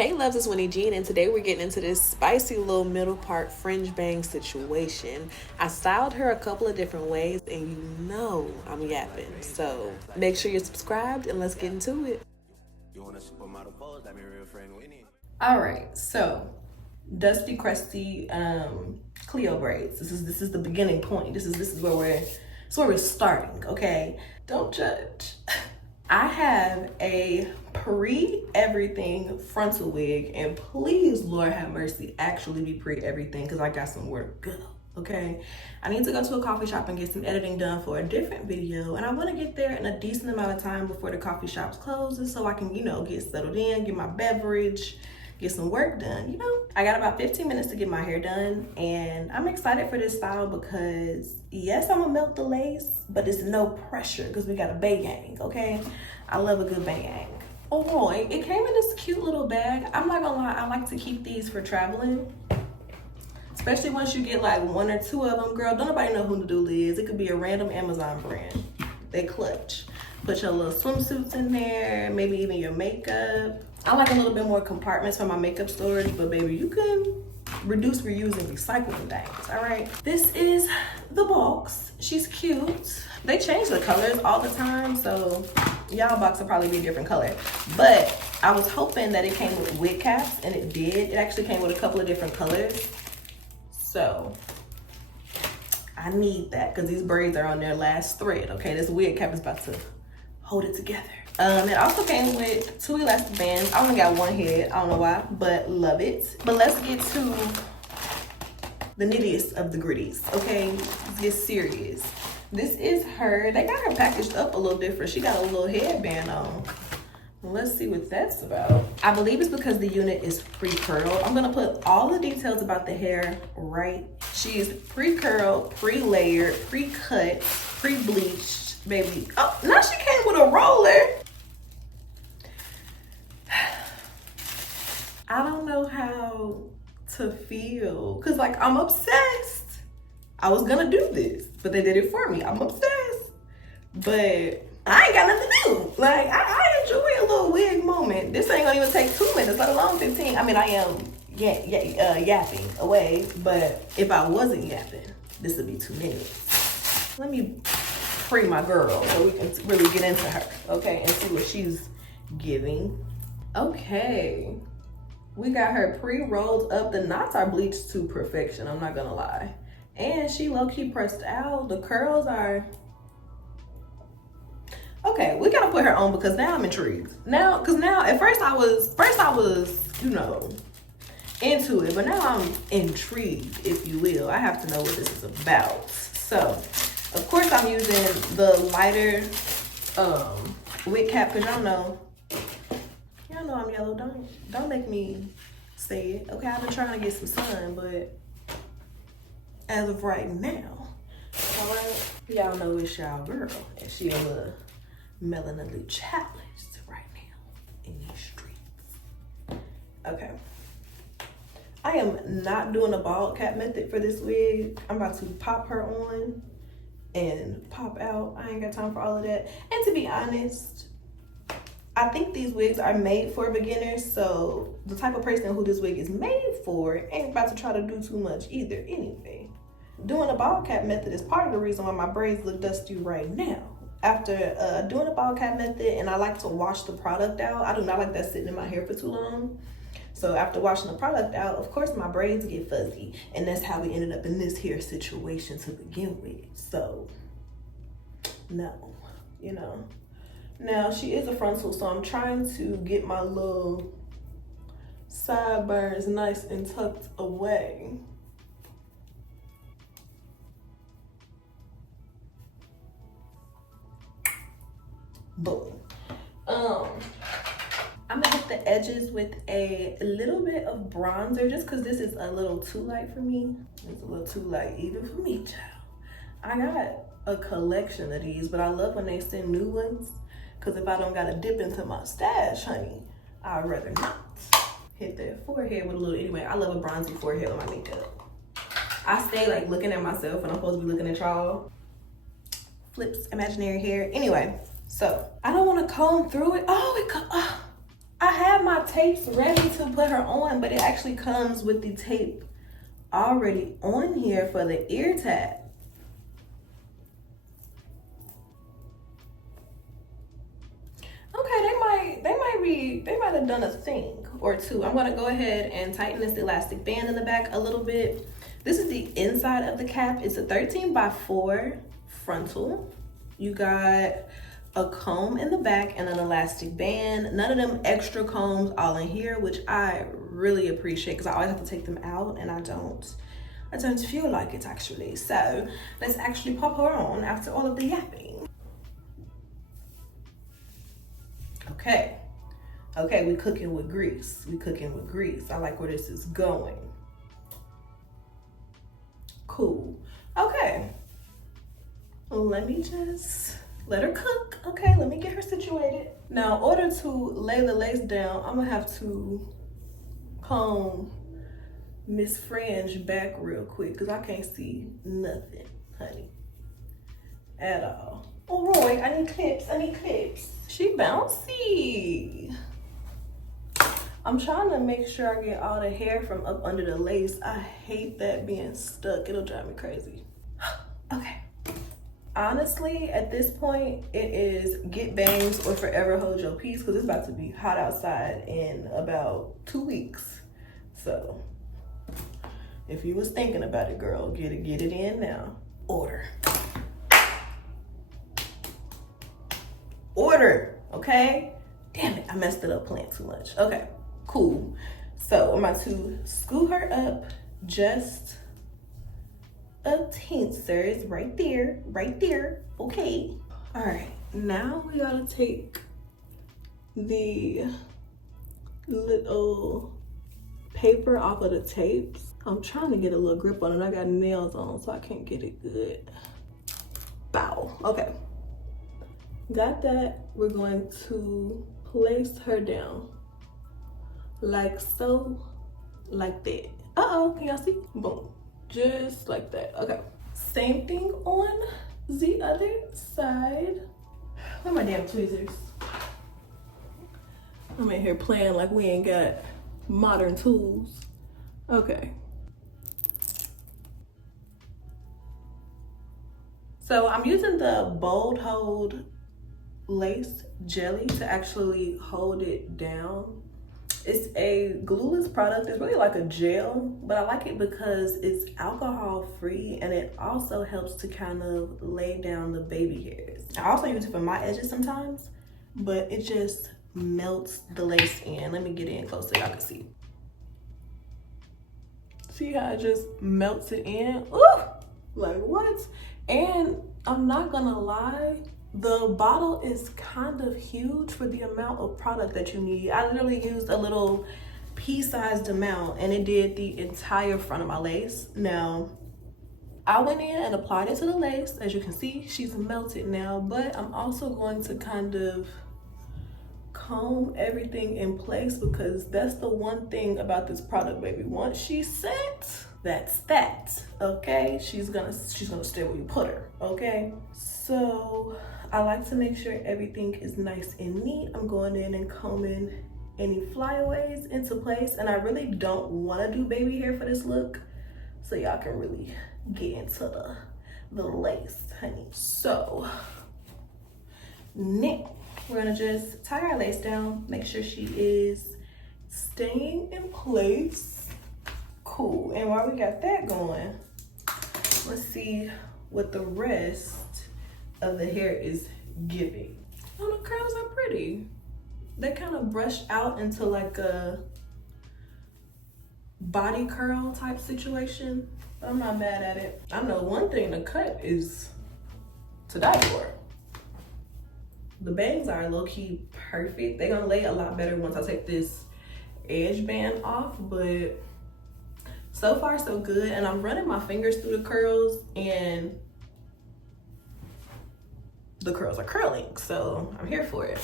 Hey loves, it's Winnie Jean, and today we're getting into this spicy little middle part fringe bang situation. I styled her a couple of different ways, and you know I'm yapping. So make sure you're subscribed, and let's get into it. Alright, so dusty, crusty Cleo braids. This is the beginning point. This is where we're starting, okay? Don't judge. I have a pre-everything frontal wig, and please, Lord have mercy, actually be pre-everything because I got some work to go, okay? I need to go to a coffee shop and get some editing done for a different video, and I want to get there in a decent amount of time before the coffee shop closes so I can, get settled in, get my beverage, get some work done, I got about 15 minutes to get my hair done, and I'm excited for this style because, yes, I'm gonna melt the lace, but it's no pressure because we got a bang, okay? I love a good bang. Oh, it came in this cute little bag. I'm not gonna lie, I like to keep these for traveling, especially once you get like one or two of them. Girl, don't nobody know who Nadula is. It could be a random Amazon brand. They clutch. Put your little swimsuits in there, maybe even your makeup. I like a little bit more compartments for my makeup storage, but baby, you can reduce, reuse, and recycle the things, all right? This is the box. She's cute. They change the colors all the time, so y'all box will probably be a different color. But I was hoping that it came with wig caps, and it did. It actually came with a couple of different colors. So I need that because these braids are on their last thread, okay? This wig cap is about to hold it together. It also came with 2 elastic bands. I only got one head, I don't know why, but love it. But let's get to the nittiest of the gritties, okay? Let's get serious. This is her. They got her packaged up a little different. She got a little headband on. Let's see what that's about. I believe it's because the unit is pre-curled. I'm gonna put all the details about the hair right. She's pre-curled, pre-layered, pre-cut, pre-bleached, baby. Oh, now she came with a roller. I don't know how to feel, cause like I'm obsessed. I was gonna do this, but they did it for me. I'm obsessed, but I ain't got nothing to do. Like I enjoy a little wig moment. This ain't gonna even take 2 minutes, let alone 15. I mean, I am yapping away, but if I wasn't yapping, this would be 2 minutes. Let me free my girl so we can really get into her, okay, and see what she's giving. Okay. We got her pre-rolled up. The knots are bleached to perfection, I'm not gonna lie. And she low-key pressed out. The curls are... Okay, we gotta put her on because now I'm intrigued. Now, at first I was, into it, but now I'm intrigued, if you will. I have to know what this is about. So, of course I'm using the lighter wig cap because y'all know I'm yellow. Don't make me say it. Okay, I've been trying to get some sun, but as of right now, all right, y'all know it's y'all girl, and she a little melanally challenged right now in these streets. Okay, I am not doing a bald cap method for this wig. I'm about to pop her on and pop out. I ain't got time for all of that. And to be honest, I think these wigs are made for beginners, so the type of person who this wig is made for ain't about to try to do too much either anyway. Doing a bald cap method is part of the reason why my braids look dusty right now. After doing a bald cap method, and I like to wash the product out. I do not like that sitting in my hair for too long. So after washing the product out, of course my braids get fuzzy, and that's how we ended up in this hair situation to begin with. So, no, Now, she is a frontal, so I'm trying to get my little sideburns nice and tucked away. Boom. I'm gonna hit the edges with a little bit of bronzer just because this is a little too light for me. It's a little too light even for me, child. I got a collection of these, but I love when they send new ones. Because if I don't gotta dip into my stash, honey, I'd rather not. Hit that forehead with a little, anyway, I love a bronzy forehead on my makeup. I stay like looking at myself when I'm supposed to be looking at y'all. Flips, imaginary hair. Anyway, so I don't wanna comb through it. I have my tapes ready to put her on, but it actually comes with the tape already on here for the ear tab. Okay, they might have done a thing or two. I'm gonna go ahead and tighten this elastic band in the back a little bit. This is the inside of the cap. It's a 13x4 frontal. You got a comb in the back and an elastic band. None of them extra combs all in here, which I really appreciate because I always have to take them out and I don't feel like it actually. So let's actually pop her on after all of the yapping. Okay, we cooking with grease. I like where this is going. Cool. Okay. Let me just let her cook. Okay, let me get her situated. Now, in order to lay the lace down, I'm gonna have to comb Miss Fringe back real quick because I can't see nothing, honey, at all. Oh, Roy, I need clips. She bouncy. I'm trying to make sure I get all the hair from up under the lace. I hate that being stuck. It'll drive me crazy. Okay. Honestly, at this point, it is get bangs or forever hold your peace because it's about to be hot outside in about 2 weeks. So if you was thinking about it, girl, get it in now. Order, okay? Damn it, I messed it up playing too much. Okay, cool. So I'm about to scoot her up just a teensers right there, okay? All right, now we gotta take the little paper off of the tapes. I'm trying to get a little grip on it. I got nails on, so I can't get it good. Bow, okay. Got that. We're going to place her down like so, like that. Uh-oh, can y'all see? Boom, just like that. Okay, same thing on the other side. Where are my damn tweezers? I'm in here playing like we ain't got modern tools. Okay. So I'm using the Bold Hold lace jelly to actually hold it down. It's a glueless product. It's really like a gel, but I like it because it's alcohol free and it also helps to kind of lay down the baby hairs. I also use it for my edges sometimes, but it just melts the lace in. Let me get in close so y'all can see. See how it just melts it in? Ooh, like what? And I'm not gonna lie, the bottle is kind of huge for the amount of product that you need. I literally used a little pea-sized amount and it did the entire front of my lace. Now, I went in and applied it to the lace. As you can see, she's melted now, but I'm also going to kind of comb everything in place because that's the one thing about this product, baby. Once she's set, that's that, okay? She's gonna stay where you put her, okay? So I like to make sure everything is nice and neat. I'm going in and combing any flyaways into place, and I really don't want to do baby hair for this look, so y'all can really get into the lace, honey. So now we're gonna just tie our lace down, make sure she is staying in place. Cool. And while we got that going, let's see what the rest of the hair is giving. Oh, the curls are pretty. They kind of brush out into like a body curl type situation. I'm not mad at it. I know one thing to cut is to die for. The bangs are low-key perfect. They're gonna lay a lot better once I take this edge band off, but so far so good. And I'm running my fingers through the curls and the curls are curling, so I'm here for it.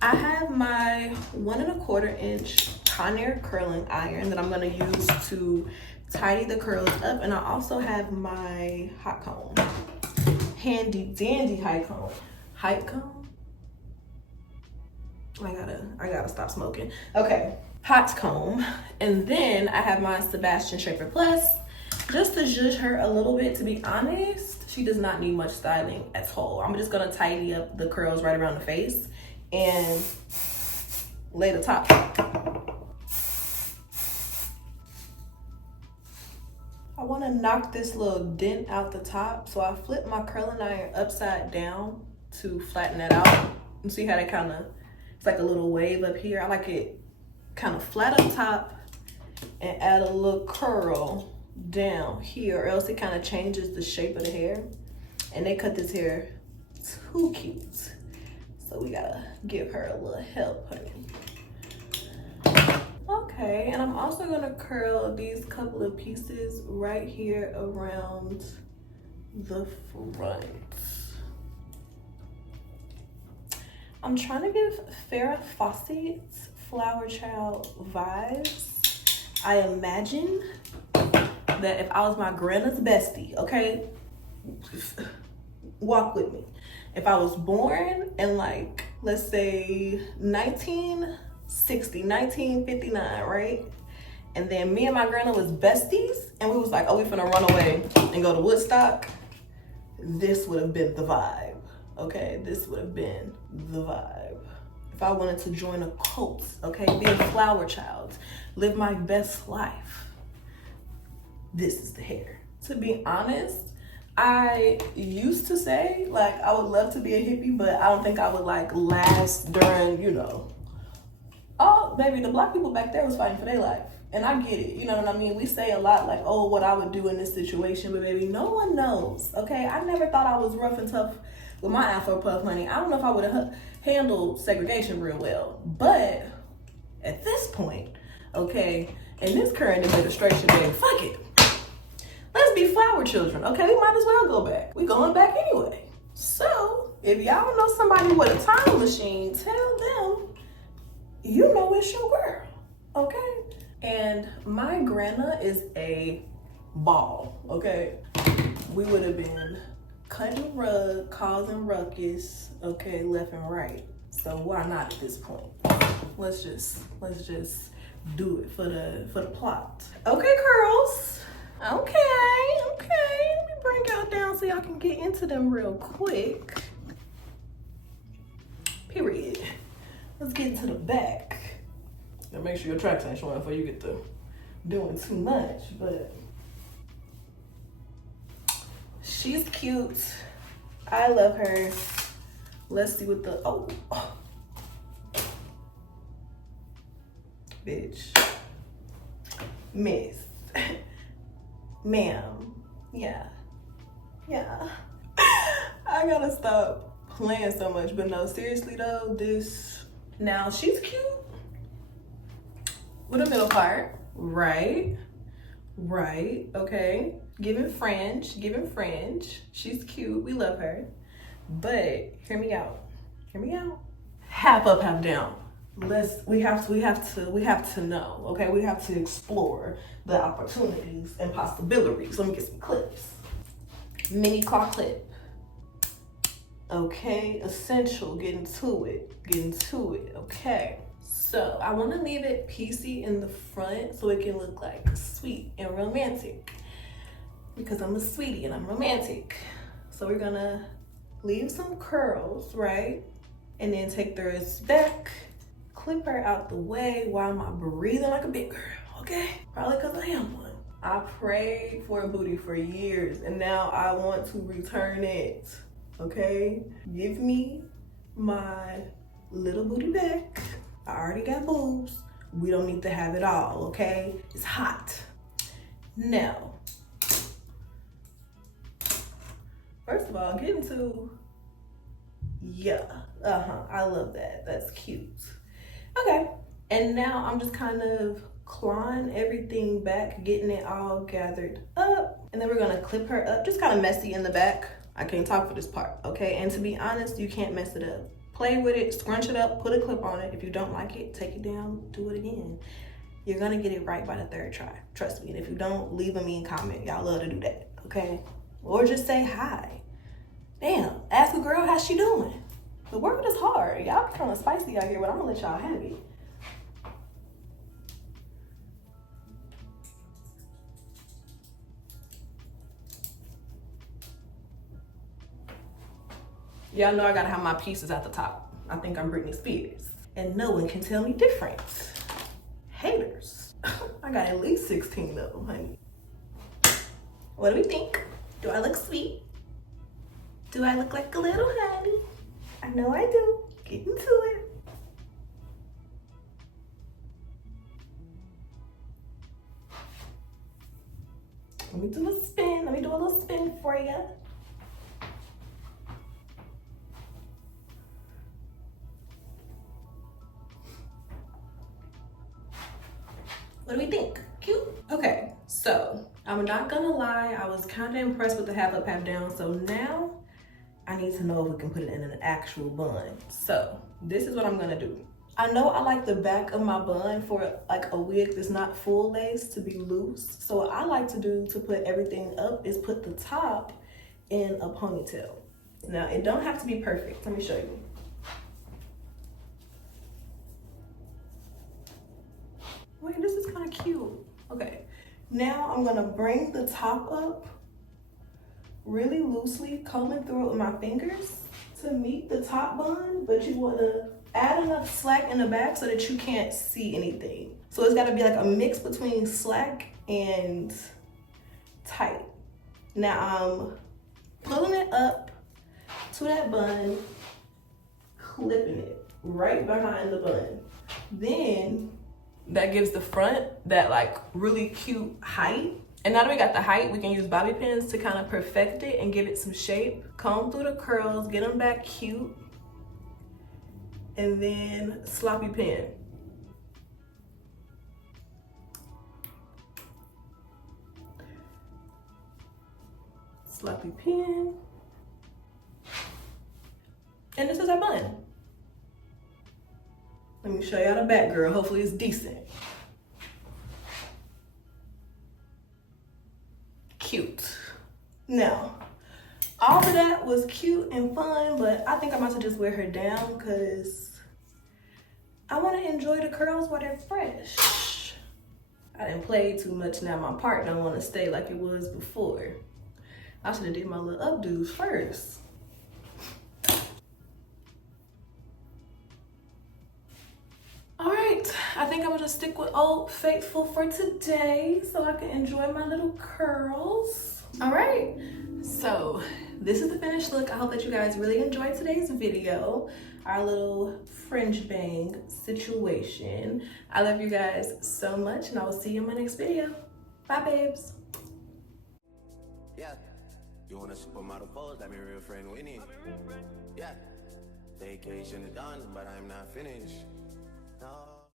I have my 1 1/4 inch Conair curling iron that I'm gonna use to tidy the curls up, and I also have my hot comb, handy dandy hot comb. I gotta stop smoking. Okay, hot comb. And then I have my Sebastian Shaper Plus. Just to judge her a little bit, to be honest, she does not need much styling at all. I'm just gonna tidy up the curls right around the face and lay the top. I wanna knock this little dent out the top, so I flip my curling iron upside down to flatten that out. You see how that kinda, it's like a little wave up here. I like it kind of flat up top and add a little curl down here, or else it kind of changes the shape of the hair. And they cut this hair too cute, so we gotta give her a little help, honey. Okay, and I'm also gonna curl these couple of pieces right here around the front. I'm trying to give Farrah Fawcett's Flower Child vibes. I imagine that if I was my grandma's bestie, okay, walk with me. If I was born in, like, let's say 1960, 1959, right? And then me and my grandma was besties, and we was like, oh, we finna run away and go to Woodstock. This would have been the vibe, okay? This would have been the vibe. If I wanted to join a cult, okay, be a flower child, live my best life, this is the hair. To be honest, I used to say, like, I would love to be a hippie, but I don't think I would, like, last during, you know. Oh, baby, the black people back there was fighting for their life. And I get it, you know what I mean? We say a lot like, oh, what I would do in this situation, but baby, no one knows, okay? I never thought I was rough and tough with my Afro puff, honey. I don't know if I would have handled segregation real well. But at this point, okay, in this current administration, baby, fuck it. Let's be flower children, okay? We might as well go back. We going back anyway. So, if y'all know somebody with a time machine, tell them, you know it's your girl, okay? And my grandma is a ball, okay? We would have been cutting rug, causing ruckus, okay, left and right. So why not at this point? Let's just do it for the plot. Okay, curls. Okay. Let me bring y'all down so y'all can get into them real quick. Period. Let's get into the back. Now make sure your tracks ain't showing before you get to doing too much, but she's cute. I love her. Let's see what the, oh. Bitch. Miss. Ma'am. Yeah. I gotta stop playing so much, but no, seriously though, this, now she's cute with a middle part, right, okay, giving fringe, she's cute, we love her, but hear me out, half up, half down. We have to know, okay, we have to explore the opportunities and possibilities. Let me get some clips. Mini claw clip. Okay, essential, getting to it, okay. So I want to leave it piecey in the front so it can look like sweet and romantic, because I'm a sweetie and I'm romantic. So we're gonna leave some curls, right? And then take the rest back, clip her out the way while I'm breathing like a big girl, okay? Probably because I am one. I prayed for a booty for years and now I want to return it, okay? Give me my little booty back. I already got boobs. We don't need to have it all, okay? It's hot. Now, first of all, get into, yeah, I love that. That's cute. Okay, and now I'm just kind of clawing everything back, getting it all gathered up, and then we're gonna clip her up, just kind of messy in the back. I can't talk for this part, okay? And to be honest, you can't mess it up. Play with it, scrunch it up, put a clip on it. If you don't like it, take it down, do it again. You're gonna get it right by the third try, trust me. And if you don't, leave a mean comment. Y'all love to do that, okay? Or just say hi. Damn, ask a girl how she doing. The world is hard. Y'all kind of spicy out here, but I'm gonna let y'all have it. Y'all know I gotta have my pieces at the top. I think I'm Britney Spears. And no one can tell me different. Haters. I got at least 16 though, honey. What do we think? Do I look sweet? Do I look like a little honey? I know I do. Get into it. Let me do a spin. Let me do a little spin for you. What do we think? Cute? Okay, so I'm not gonna lie, I was kind of impressed with the half up, half down. So now I need to know if we can put it in an actual bun. So this is what I'm gonna do. I know I like the back of my bun for like a wig that's not full lace to be loose. So what I like to do to put everything up is put the top in a ponytail. Now it don't have to be perfect. Let me show you. Wait, this is kind of cute. Okay, now I'm gonna bring the top up really loosely, combing through it with my fingers to meet the top bun, but you wanna add enough slack in the back so that you can't see anything. So it's gotta be like a mix between slack and tight. Now I'm pulling it up to that bun, clipping it right behind the bun. Then that gives the front that like really cute height. And now that we got the height, we can use bobby pins to kind of perfect it and give it some shape. Comb through the curls, get them back cute. And then sloppy pin. Sloppy pin. And this is our bun. Let me show y'all the back, girl. Hopefully it's decent. Cute. Now, all of that was cute and fun, but I think I'm about to just wear her down because I want to enjoy the curls while they're fresh. I didn't play too much now. My part don't want to stay like it was before. I should have did my little updos first. All right, I think I'm gonna just stick with Old Faithful for today so I can enjoy my little curls. All right, so this is the finished look. I hope that you guys really enjoyed today's video, our little fringe bang situation. I love you guys so much and I will see you in my next video. Bye, babes. Yeah, you want a supermodel pose like my real friend Wynne? Yeah, vacation is done, but I'm not finished. No.